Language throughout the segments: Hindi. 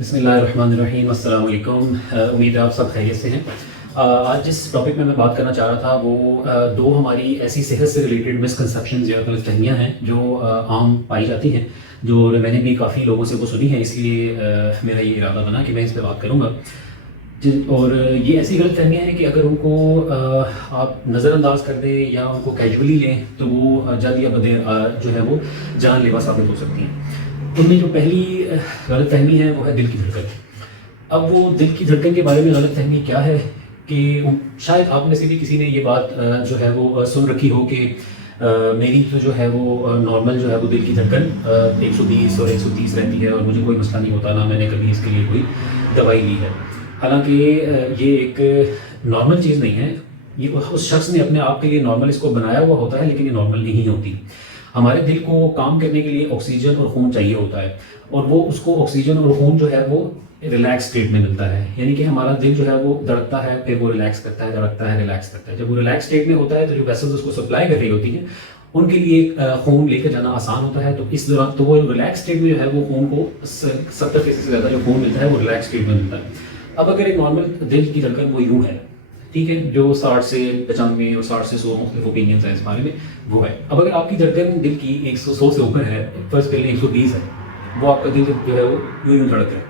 बिस्मिल्लाहिर्रहमानिर्रहीम, अस्सलाम वालेकुम। उम्मीद है आप सब खैरियत से हैं। आज जिस टॉपिक में मैं बात करना चाह रहा था वो दो हमारी ऐसी सेहत से रिलेटेड मिसकंसेप्शंस या गलतफहमियाँ हैं जो आम पाई जाती हैं, जो मैंने भी काफ़ी लोगों से वो सुनी है, इसलिए मेरा ये इरादा बना कि मैं इस पर बात करूँगा। और ये ऐसी गलतफहमियाँ हैं कि अगर उनको आप नज़रअंदाज कर दें या उनको कैजुअली लें तो वो जल्द या बदेर जो है वो जानलेवा साबित हो सकती हैं। उनमें जो पहली गलतफहमी है वो है दिल की धड़कन। अब वो दिल की धड़कन के बारे में गलतफहमी क्या है कि शायद आप में से भी किसी ने ये बात जो है वो सुन रखी हो कि मेरी तो जो है वो नॉर्मल जो है वो दिल की धड़कन 120 और 130 रहती है और मुझे कोई मसला नहीं होता, ना मैंने कभी इसके लिए कोई दवाई ली है। हालांकि ये एक नॉर्मल चीज़ नहीं है, ये उस शख्स ने अपने आप के लिए नॉर्मल इसको बनाया हुआ होता है, लेकिन ये नॉर्मल नहीं होती। हमारे दिल को काम करने के लिए ऑक्सीजन और खून चाहिए होता है, और वो उसको ऑक्सीजन और खून जो है वो रिलैक्स स्टेट में मिलता है। यानी कि हमारा दिल जो है वो धड़कता है, फिर वो रिलैक्स करता है, धड़कता है, रिलैक्स करता है। जब वो रिलैक्स स्टेट में होता है तो जो वेसल्स उसको सप्लाई कर रही होती हैं उनके लिए खून लेकर जाना आसान होता है। तो इस दौरान तो वो रिलैक्स स्टेट में जो है वो खून को 70% से ज़्यादा जो खून मिलता है वो रिलैक्स स्टेट में मिलता है। अब अगर एक नॉर्मल दिल की धड़कन वो यूँ है, ठीक है, जो 60 से 95 और 60 से 100 मुख्तलिफ ओपिनियंस हैं इस बारे में, वो है। अब अगर आपकी धड़कन दिल की 100 से ऊपर है, फर्स्ट पहले 120 है, वो आपका दिल जो है वो यूं धड़क रहा है।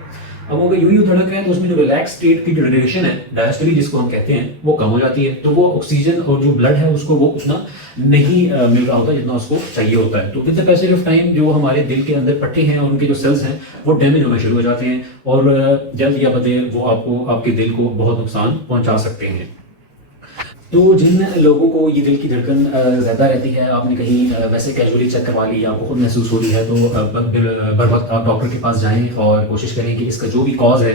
अब अगर यूं धड़क रहा है तो उसमें जो रिलैक्स स्टेट की जो ड्यूरेशन है, डायस्टोली जिसको हम कहते हैं, वो कम हो जाती है। तो वो ऑक्सीजन और जो ब्लड है उसको वो उतना नहीं मिल रहा होता जितना उसको चाहिए होता है। तो with the passage of time जो हमारे दिल के अंदर पट्टे हैं और उनके जो सेल्स हैं वो डैमेज होना शुरू हो जाते हैं, और जल्द या बदेर वो आपको आपके दिल को बहुत नुकसान पहुंचा सकते हैं। तो जिन लोगों को ये दिल की धड़कन ज़्यादा रहती है, आपने कहीं वैसे कैजुअली चेक करवा ली, आपको खुद महसूस हो रही है, तो बर वक्त आप डॉक्टर के पास जाएं और कोशिश करें कि इसका जो भी कॉज है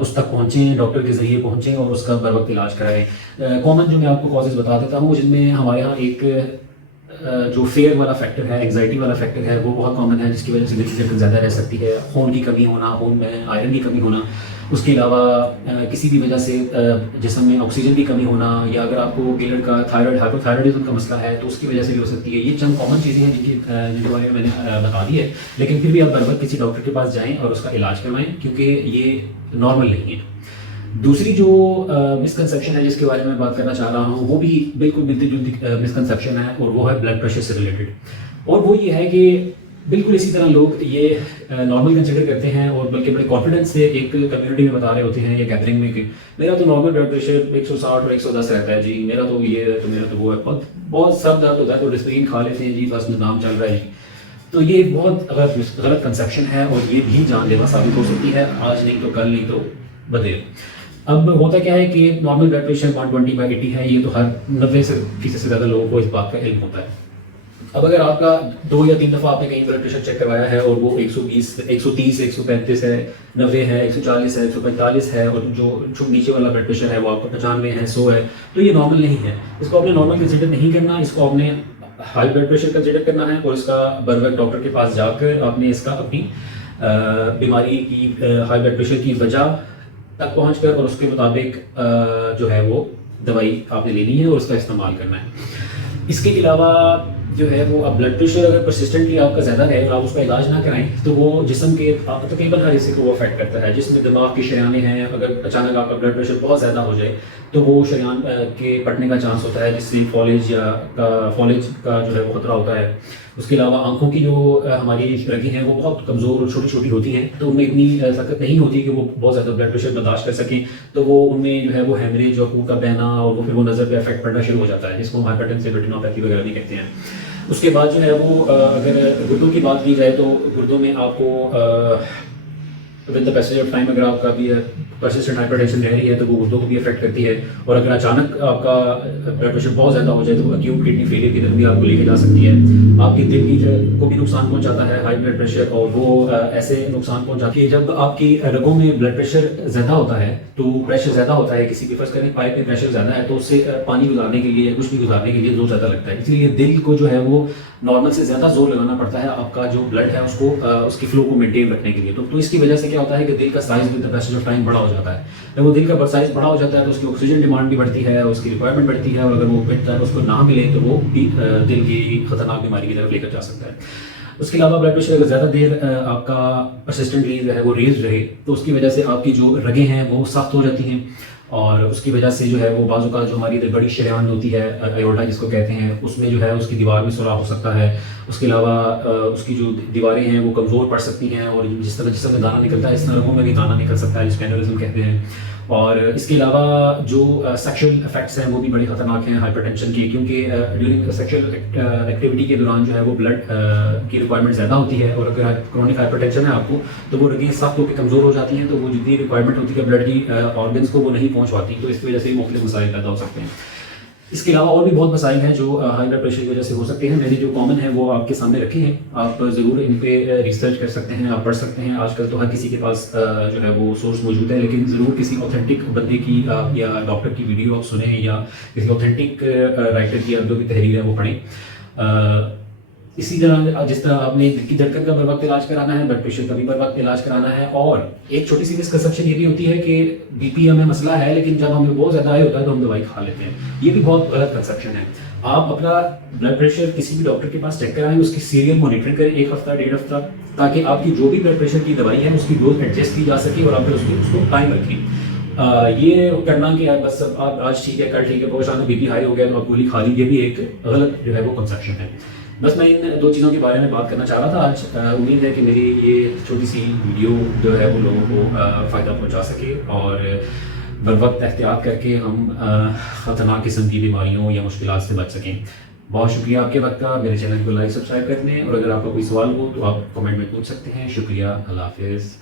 उस तक पहुँचें, डॉक्टर के ज़रिए पहुँचें और उसका बर वक्त इलाज कराएं। कॉमन जो मैं आपको कॉजेज़ बता देता हूँ, जिनमें हमारे यहाँ एक जो फेयर वाला फैक्टर है, एंग्जाइटी वाला फैक्टर है, वो बहुत कॉमन है, जिसकी वजह से दिल की धड़कन ज़्यादा रह सकती है। खून की कमी होना, खून में आयरन की कमी होना, उसके अलावा किसी भी वजह से जिस्म में ऑक्सीजन की कमी होना, या अगर आपको पीरियड का थायराइड हाइपोथायराइडिज्म का मसला है तो उसकी वजह से भी हो सकती है। ये चंद कॉमन चीज़ें हैं जिनके बारे में मैंने बता दी है, लेकिन फिर भी आप बर वक्त किसी डॉक्टर के पास जाएँ और उसका इलाज करवाएँ, क्योंकि ये नॉर्मल नहीं है। दूसरी जो मिसकंसेप्शन है जिसके बारे में बात करना चाह रहा हूँ, वो भी बिल्कुल मिलती जुलती मिसकंसेप्शन है, और वो है ब्लड प्रेशर से रिलेटेड। और वो ये है कि बिल्कुल इसी तरह लोग ये नॉर्मल कंसिडर करते हैं, और बल्कि बड़े कॉन्फिडेंस से एक कम्युनिटी में बता रहे होते हैं या गैदरिंग में कि मेरा तो नॉर्मल ब्लड प्रेशर 160 और 110 रहता है जी, मेरा तो ये है, तो मेरा तो वो है, बहुत सर दर्द होता है तो डिस्प्रिन खा लेते हैं जी, बस निदाम चल रहा है जी। तो ये बहुत गलत कंसेप्शन है, और ये भी जानलेवा साबित हो सकती है, आज नहीं तो कल, नहीं तो बदेर। अब होता क्या है कि नॉर्मल ब्लड प्रेशर 120/80 है, ये तो हर 90% से ज़्यादा लोगों को इस बात का इल्म होता है। अब अगर आपका 2 या 3 दफ़ा आपने कहीं ब्लड प्रेशर चेक करवाया है और वो 120, 130, 135 है, 90 है, 140 है, 145 है, और जो नीचे वाला ब्लड प्रेशर है वो आपका 95 है, 100 है, तो ये नॉर्मल नहीं है। इसको आपने नॉर्मल कंसिडर नहीं करना, इसको आपने हाई ब्लड प्रेशर कंसिडर करना है, और इसका बर वक्त डॉक्टर के पास जाकर आपने इसका अपनी बीमारी की, हाई ब्लड प्रेशर की वजह तक पहुंचकर और उसके मुताबिक जो है वो दवाई आपने लेनी है और उसका इस्तेमाल करना है। इसके अलावा जो है वो, अब ब्लड प्रेशर अगर परसिस्टेंटली आपका ज़्यादा है और आप उसका इलाज ना कराएं तो वो जिस्म के तकरीबन हर हिस्से को वो अफेक्ट करता है। जिसमें दिमाग की शरियानें हैं, अगर अचानक आपका ब्लड प्रेशर बहुत ज़्यादा हो जाए तो वो शरियान के फटने का चांस होता है, जिससे फॉलेज का जो है वो खतरा होता है। उसके अलावा आंखों की जो हमारी रगें हैं वो बहुत कमज़ोर और छोटी छोटी होती हैं, तो उनमें इतनी ताकत नहीं होती कि वो बहुत ज़्यादा ब्लड प्रेशर बर्दाश्त कर सकें, तो वो उनमें जो है वो हेमरेज और खून का बहना, और वो फिर वो नज़र पे इफेक्ट पड़ना शुरू हो जाता है, जिसको हम हाइपरटेंसिव रेटिनोपैथी वगैरह भी कहते हैं। उसके बाद जो है वो अगर गुर्दों की बात की जाए तो गुर्दों में आपको with the passage of time अगर आपका भी परसिस्टेंट हाइपरटेंशन रह रही है तो वो गुर्दों को भी अफेक्ट करती है, और अगर अचानक आपका ब्लड प्रेशर बहुत ज़्यादा हो जाए तो एक्यूट किडनी फेलियर की तरफ भी आपको लेके जा सकती है। आपके दिल की को भी नुकसान पहुंचाता है हाई ब्लड प्रेशर, और वो ऐसे नुकसान पहुंचाती है जब आपकी रगों में ब्लड प्रेशर ज़्यादा होता है, तो प्रेशर ज़्यादा होता है किसी भी, फर्स्ट करें पाइप में प्रेशर ज़्यादा है तो उससे पानी गुजारने के लिए या कुछ भी गुजारने के लिए जोर ज़्यादा लगता है, इसलिए दिल को जो है वो नॉर्मल से ज़्यादा जोर लगाना पड़ता है आपका जो ब्लड है उसको उसकी फ्लो को मेंटेन रखने के लिए। तो इसकी वजह से क्या होता है कि दिल का size with the passage of time बड़ा हो जाता है। जब वो दिल का साइज बड़ा हो जाता है तो उसकी ऑक्सीजन डिमांड भी बढ़ती है, उसकी रिक्वायरमेंट बढ़ती है, और अगर वो उसको ना मिले तो वो भी दिल की खतरनाक बीमारी की तरफ लेकर जा सकता है। उसके अलावा ब्लड प्रेशर अगर ज़्यादा देर आपका परसिस्टेंटली जो है वो रेज रहे तो उसकी वजह से आपकी जो रगें हैं वो सख्त हो जाती हैं, और उसकी वजह से जो है वो बाजू का जो हमारी बड़ी शरेआन होती है अयोर्टा जिसको कहते हैं, उसमें जो है उसकी दीवार में सुराख हो सकता है। उसके अलावा उसकी जो दीवारें हैं वो कमज़ोर पड़ सकती हैं, और जिस तरह जिसमें दाना निकलता है इस तरह रगों में भी दाना निकल सकता है, जिसको एनेरिज्म कहते हैं। और इसके अलावा जो सेक्सुअल इफेक्ट्स हैं वो भी बड़े ख़तरनाक हैं हाइपरटेंशन के, क्योंकि ड्यूरिंग सेक्सुअल एक्टिविटी के दौरान जो है वो ब्लड की रिक्वायरमेंट ज़्यादा होती है, और अगर क्रोनिक हाइपरटेंशन है आपको तो वो रगें सख्त होकर कमज़ोर हो जाती हैं, तो वो जितनी रिक्वायरमेंट होती है ब्लड की ऑर्गन्स को वो नहीं पहुँच पाती, तो इसकी वजह से मुख्तलिफ मसाइल पैदा हो सकते हैं। इसके अलावा और भी बहुत मसाइल हैं जो हाई ब्लड प्रेशर की वजह से हो सकते हैं। मैंने जो कॉमन है वो आपके सामने रखे हैं, आप ज़रूर इन पे रिसर्च कर सकते हैं, आप पढ़ सकते हैं। आजकल तो हर किसी के पास जो है वो सोर्स मौजूद है, लेकिन ज़रूर किसी ऑथेंटिक बंदे की या डॉक्टर की वीडियो आप सुने, या किसी ऑथेंटिक राइटर की जो भी तहरीर है वो पढ़ें। इसी तरह जिस तरह आपने दिल की धड़कन का बर वक्त इलाज कराना है, ब्लड प्रेशर का भी बर वक्त इलाज कराना है। और एक छोटी सी मिसकंसेप्शन ये भी होती है कि बीपी हमें मसला है, लेकिन जब हमें बहुत ज़्यादा हाई होता है तो हम दवाई खा लेते हैं। ये भी बहुत गलत कंसेप्शन है। आप अपना ब्लड प्रेशर किसी भी डॉक्टर के पास चेक कराएं, उसकी सीरियल मॉनिटरिंग करें 1 हफ्ता 1.5 हफ्ता, ताकि आपकी जो भी ब्लड प्रेशर की दवाई है उसकी डोज एडजस्ट की जा सके, और आप उसको टाइम रखें। ये करना कि बस आप आज ठीक है कल ठीक है, बहुत अचानक बीपी हाई हो गया तो आप गोली खा ली, ये भी एक गलत जो है वो कंसेप्शन है। बस मैं इन 2 चीज़ों के बारे में बात करना चाह रहा था आज। उम्मीद है कि मेरी ये छोटी सी वीडियो जो है वो लोगों को फ़ायदा पहुंचा सके, और बर वक्त एहतियात करके हम ख़तरनाक किस्म की बीमारियों या मुश्किलात से बच सकें। बहुत शुक्रिया आपके वक्त का। मेरे चैनल को लाइक सब्सक्राइब कर दें, और अगर आपका कोई सवाल हो तो आप कमेंट में पूछ सकते हैं। शुक्रिया, अल्लाह हाफ़िज़।